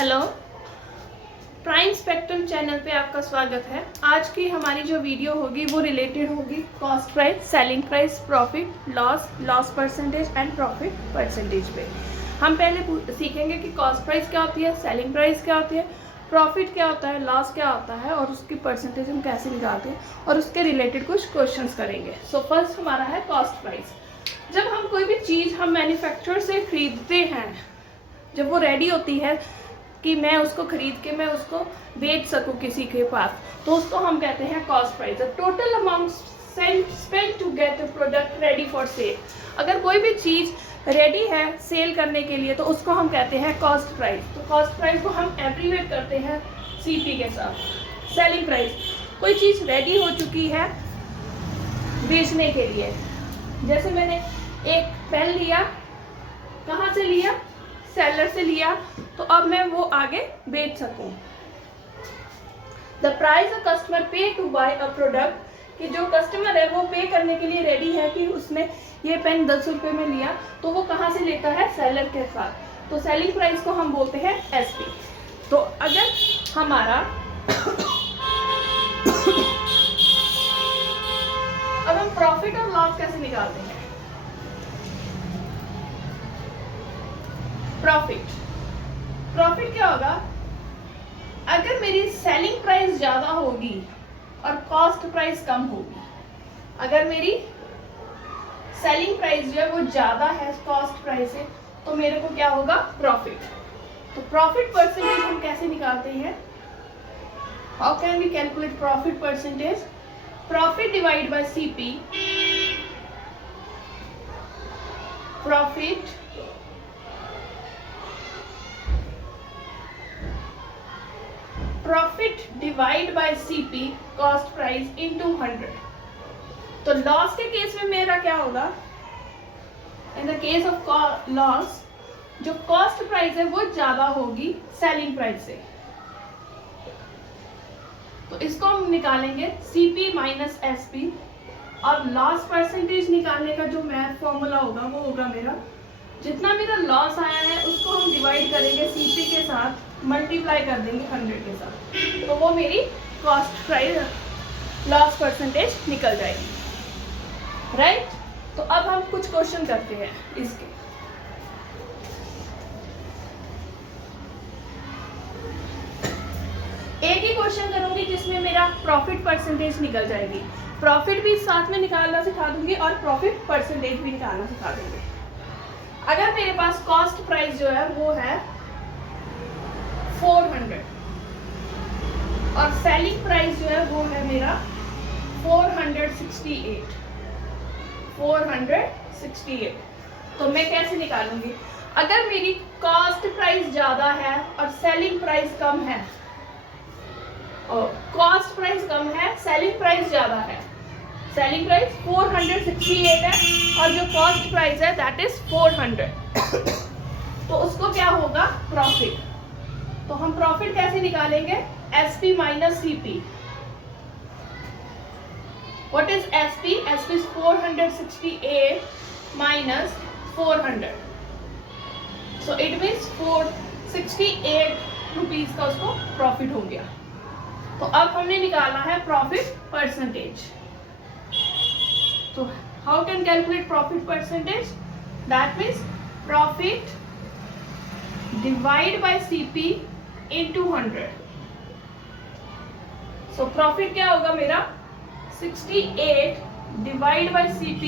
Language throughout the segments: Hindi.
हेलो, प्राइम स्पेक्ट्रम चैनल पे आपका स्वागत है। आज की हमारी जो वीडियो होगी वो रिलेटेड होगी cost price, selling price, profit, loss percentage and profit percentage पे। हम पहले सीखेंगे कि कॉस्ट प्राइस क्या होती है, सेलिंग प्राइस क्या होती है, प्रॉफिट क्या होता है, लॉस क्या होता है और उसकी परसेंटेज हम कैसे निकालते हैं और उसके रिलेटेड कुछ क्वेश्चंस करेंगे। सो फर्स्ट हमारा है कॉस्ट प्राइस। जब हम कोई भी चीज़ हम मैन्युफैक्चरर से खरीदते हैं, जब वो रेडी होती है कि मैं उसको खरीद के मैं उसको बेच सकूं किसी के पास, तो उसको हम कहते हैं cost price. Total amount spend to get a product ready for sale. अगर कोई भी चीज़ रेडी है सेल करने के लिए तो उसको हम कहते हैं कॉस्ट प्राइस। तो कॉस्ट प्राइस को हम एब्रीवेट करते हैं सीपी के साथ। सेलिंग प्राइस, कोई चीज़ रेडी हो चुकी है बेचने के लिए, जैसे मैंने एक पेन लिया, कहाँ से लिया, सेलर से लिया, तो अब मैं वो आगे बेच सकूं। द प्राइस अ कस्टमर पे टू बाय अ प्रोडक्ट, कि जो कस्टमर है वो पे करने के लिए रेडी है कि उसने ये पेन 10 रुपये में लिया, तो वो कहाँ से लेता है, सेलर के साथ। तो सेलिंग प्राइस को हम बोलते हैं एसपी। तो अगर हमारा अब हम प्रॉफिट और लॉस कैसे निकालते हैं। प्रॉफिट क्या होगा, अगर मेरी सेलिंग प्राइस ज्यादा होगी और कॉस्ट प्राइस कम होगी। अगर मेरी सेलिंग प्राइस जो है वो ज्यादा है कॉस्ट प्राइस से, तो मेरे को क्या होगा, प्रॉफिट। तो प्रॉफिट परसेंटेज हम कैसे निकालते हैं, how can we calculate profit percentage. Profit divide by CP, profit divide by CP cost price into 100। तो लॉस के केस में मेरा क्या होगा, in the case of loss जो कॉस्ट प्राइस है वो ज्यादा होगी सेलिंग प्राइस से, तो इसको हम निकालेंगे सीपी माइनस एसपी। और लॉस परसेंटेज निकालने का जो मैथ फॉर्मूला होगा वो होगा मेरा, जितना मेरा लॉस आया है उसको हम डिवाइड करेंगे सीपी के साथ, मल्टीप्लाई कर देंगे 100 के साथ, तो वो मेरी कॉस्ट प्राइस लॉस परसेंटेज निकल जाएगी, राइट। तो अब हम कुछ क्वेश्चन करते हैं इसके। एक ही क्वेश्चन करूंगी जिसमें मेरा प्रॉफिट परसेंटेज निकल जाएगी। प्रॉफिट भी साथ में निकालना सिखा दूंगी और प्रॉफिट परसेंटेज भी निकालना सिखा दूंगी। अगर मेरे पास कॉस्ट प्राइस जो है वो है 400 और सेलिंग प्राइस जो है वो है मेरा 468, तो मैं कैसे निकालूंगी। अगर मेरी कॉस्ट प्राइस ज्यादा है और सेलिंग प्राइस कम है, और कॉस्ट प्राइस कम है सेलिंग प्राइस ज्यादा है, सेलिंग प्राइस 468 है और जो कॉस्ट प्राइस है दैट इज 400, तो उसको क्या होगा, प्रॉफिट। तो हम प्रॉफिट कैसे निकालेंगे, SP minus CP. What is SP, SP is 468 minus 400, so it means 468 rupees का उसको प्रॉफिट हो गया। तो अब हमने निकालना है profit percentage. So how can calculate profit percentage? That means profit divide by CP into 100. So profit क्या होगा मेरा, 68 divide by CP.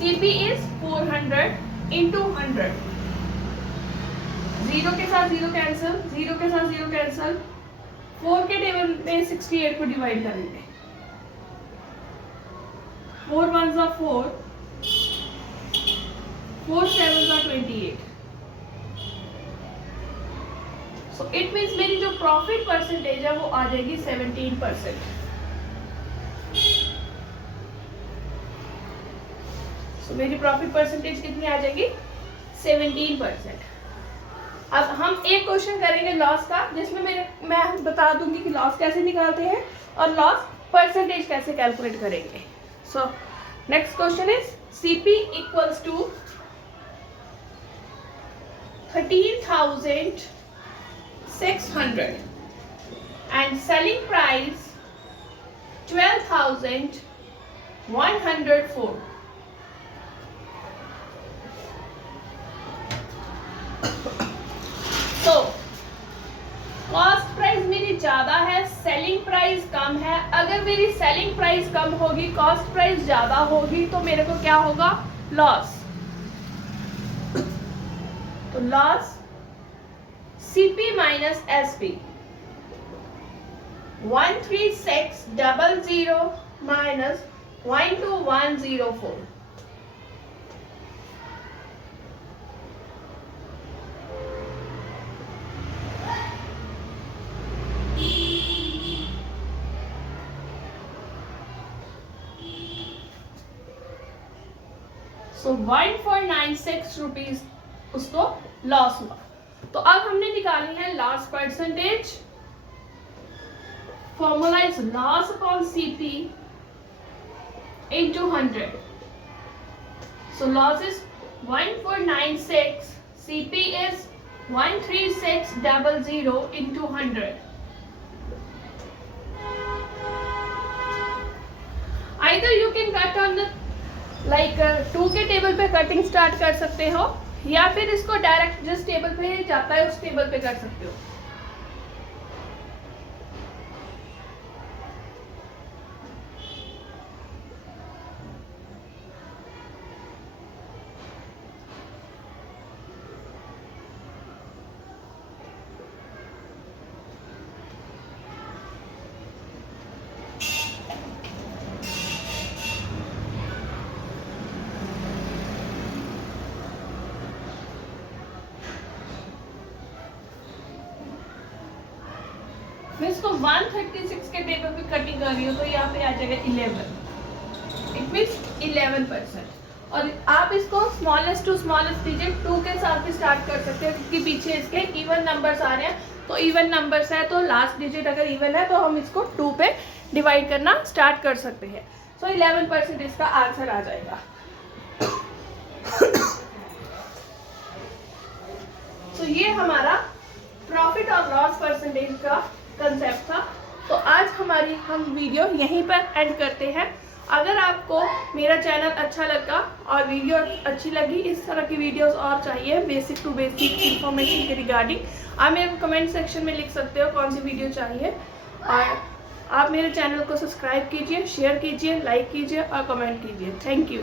CP is 400 into 100. Zero के साथ जीरो कैंसिल, जीरो के साथ जीरो कैंसिल, 4 के टेबल में 68 को डिवाइड करेंगे, 4 1s are 4, 4 7s are 28. So it means मेरी जो प्रॉफिट परसेंटेज है वो आ जाएगी 17%। So मेरी प्रॉफिट परसेंटेज कितनी आ जाएगी, 17%। अब हम एक क्वेश्चन करेंगे लॉस का, जिसमें मैं बता दूंगी कि लॉस कैसे निकालते हैं और लॉस परसेंटेज कैसे कैलकुलेट करेंगे। So next question is CP equals to 13,000 600 and selling price 12,104. तो कॉस्ट प्राइस मेरी ज्यादा है, सेलिंग प्राइस कम है। अगर मेरी सेलिंग प्राइस कम होगी, कॉस्ट प्राइस ज्यादा होगी, तो मेरे को क्या होगा? लॉस। तो loss CP minus SP 13600 minus 12104। तो 1496 रुपीज उसको लॉस हुआ। तो अब हमने निकाली है loss percentage. Formula is loss upon CP into 100. So loss is 1496, CP is 13600 into 100. Either you can cut on the like 2 के टेबल पे कटिंग स्टार्ट कर सकते हो, या फिर इसको डायरेक्ट जिस टेबल पे जाता है उस टेबल पे कर सकते हो। मैं इसको 136 के टेबल पे कटिंग कर रही हूँ, तो यहाँ पे आ जाएगा 11, इट मीन्स 11%। और आप इसको स्मॉलेस्ट टू स्मॉलेस्ट डिजिट 2 के साथ भी स्टार्ट कर सकते हैं, क्योंकि पीछे इसके इवन नंबर्स आ रहे हैं। तो इवन नंबर्स है तो लास्ट डिजिट अगर इवन है तो हम इसको 2 पे डिवाइड करना स्टार्ट कर सकते हैं। सो 11% इसका आंसर आ जाएगा। तो ये हमारा प्रॉफिट और लॉस परसेंटेज का कंसेप्ट था। तो आज हमारी हम वीडियो यहीं पर एंड करते हैं। अगर आपको मेरा चैनल अच्छा लगा और वीडियो अच्छी लगी, इस तरह की वीडियोस और चाहिए बेसिक टू बेसिक इंफॉर्मेशन के रिगार्डिंग, आप मेरे कमेंट सेक्शन में लिख सकते हो कौन सी वीडियो चाहिए। और आप मेरे चैनल को सब्सक्राइब कीजिए, शेयर कीजिए, लाइक कीजिए और कमेंट कीजिए। Thank you.